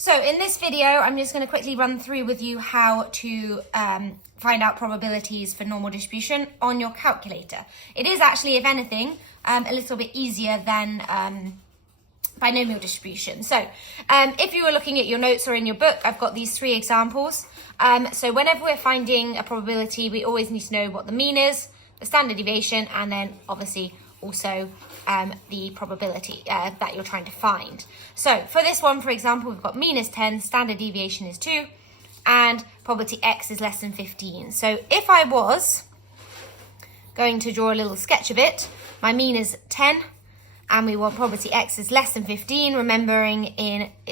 So in this video, I'm just going to quickly run through with you how to find out probabilities for normal distribution on your calculator. It is actually, if anything, a little bit easier than binomial distribution. So if you were looking at your notes or in your book, I've got these three examples. So whenever we're finding a probability, we always need to know what the mean is, the standard deviation, and then obviously also the probability that you're trying to find. So for this one, for example, we've got mean is 10, standard deviation is 2, and probability x is less than 15. So if I was going to draw a little sketch of it, my mean is 10, and we want probability x is less than 15, remembering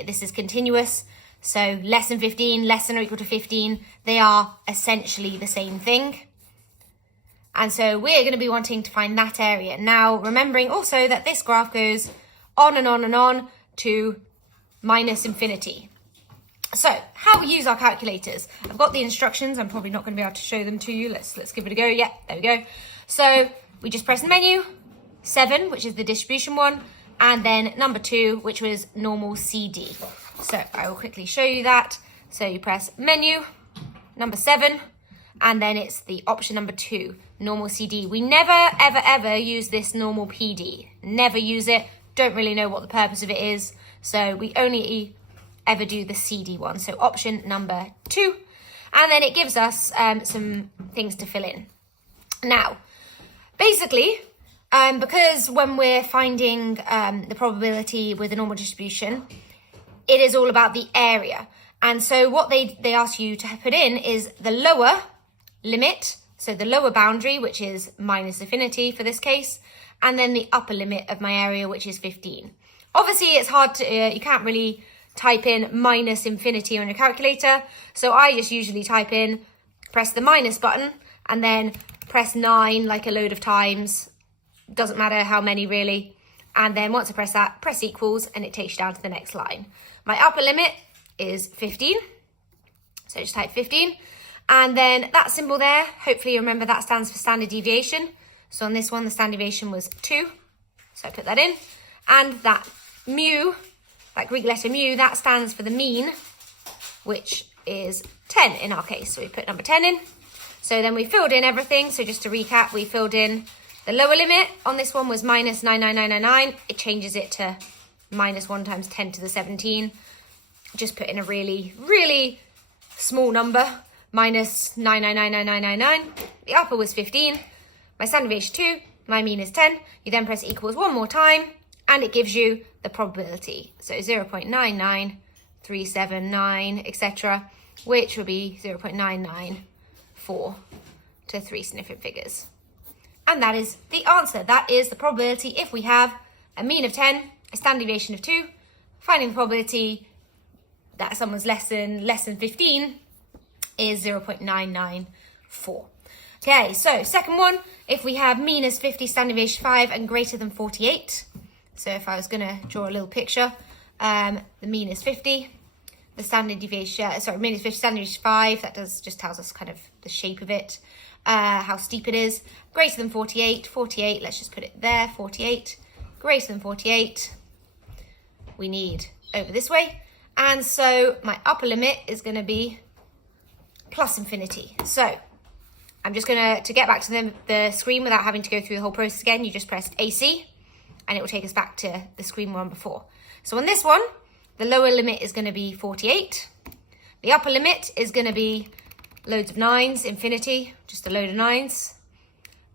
this is continuous, so less than 15, less than or equal to 15, they are essentially the same thing. And so we're going to be wanting to find that area. Now, remembering also that this graph goes on and on and on to minus infinity. So how we use our calculators. I've got the instructions. I'm probably not going to be able to show them to you. Let's give it a go. Yeah, there we go. So we just press the menu, 7, which is the distribution one, and then number 2, which was normal CD. So I will quickly show you that. So you press menu, number 7, and then it's the option number 2, normal CD. We never, ever, ever use this normal PD. Never use it. Don't really know what the purpose of it is. So we only ever do the CD one. So option number 2. And then it gives us some things to fill in. Now, basically, because when we're finding the probability with a normal distribution, it is all about the area. And so what they ask you to put in is the lower limit, so the lower boundary, which is minus infinity for this case, and then the upper limit of my area, which is 15. Obviously, it's hard to, you can't really type in minus infinity on your calculator, so I just usually type in, press the minus button, and then press 9 like a load of times, doesn't matter how many really, and then once I press that, press equals, and it takes you down to the next line. My upper limit is 15, so just type 15. And then that symbol there, hopefully you remember that stands for standard deviation. So on this one, the standard deviation was 2. So I put that in. And that mu, that Greek letter mu, that stands for the mean, which is 10 in our case. So we put number 10 in. So then we filled in everything. So just to recap, we filled in the lower limit on this one was minus 99999. It changes it to minus 1 times 10 to the 17. Just put in a really, really small number. Minus 9999999. The upper was 15. My standard deviation 2. My mean is 10. You then press equals one more time, and it gives you the probability. So 0.99379, etc., which will be 0.994 to 3 significant figures. And that is the answer. That is the probability if we have a mean of 10, a standard deviation of 2, finding the probability that someone's less than 15 is 0.994. Okay, so second one, if we have mean is 50, standard deviation 5, and greater than 48. So if I was going to draw a little picture, the mean is 50, the standard deviation, mean is 50, standard deviation 5, that just tells us kind of the shape of it, how steep it is. Greater than 48, let's just put it there, 48, greater than 48, we need over this way. And so my upper limit is going to be plus infinity. So I'm just going to get back to the screen without having to go through the whole process again. You just press AC and it will take us back to the screen one before. So on this one, the lower limit is going to be 48. The upper limit is going to be loads of 9s, infinity, just a load of 9s.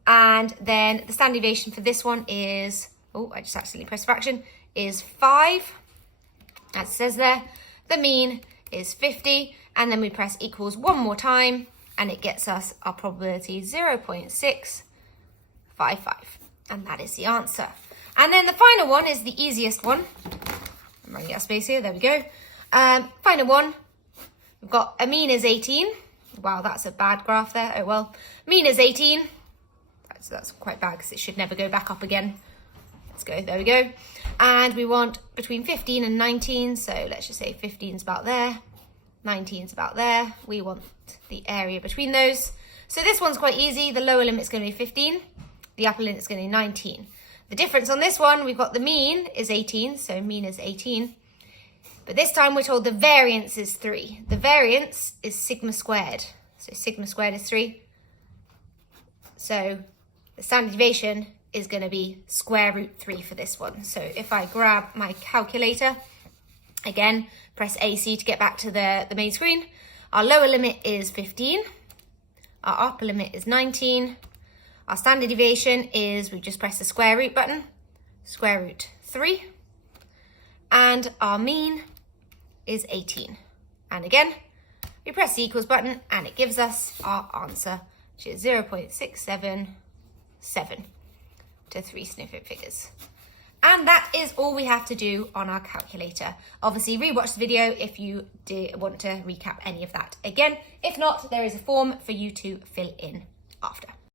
And then the standard deviation for this one is, I just accidentally pressed fraction, is 5. As it says there. The mean is 50. And then we press equals one more time, and it gets us our probability 0.655. And that is the answer. And then the final one is the easiest one. I'm running out of space here, there we go. Final one, we've got a mean is 18. Wow, that's a bad graph there, oh well. Mean is 18. That's quite bad because it should never go back up again. Let's go, there we go. And we want between 15 and 19, so let's just say 15's about there. 19's about there. We want the area between those. So this one's quite easy. The lower limit's going to be 15. The upper limit's going to be 19. The difference on this one, we've got the mean is 18. So mean is 18. But this time we're told the variance is 3. The variance is sigma squared. So sigma squared is 3. So the standard deviation is going to be square root 3 for this one. So if I grab my calculator, again, press AC to get back to the main screen. Our lower limit is 15. Our upper limit is 19. Our standard deviation is, we just press the square root button, square root 3. And our mean is 18. And again, we press the equals button and it gives us our answer, which is 0.677 to 3 significant figures. And that is all we have to do on our calculator. Obviously, rewatch the video if you do want to recap any of that again. If not, there is a form for you to fill in after.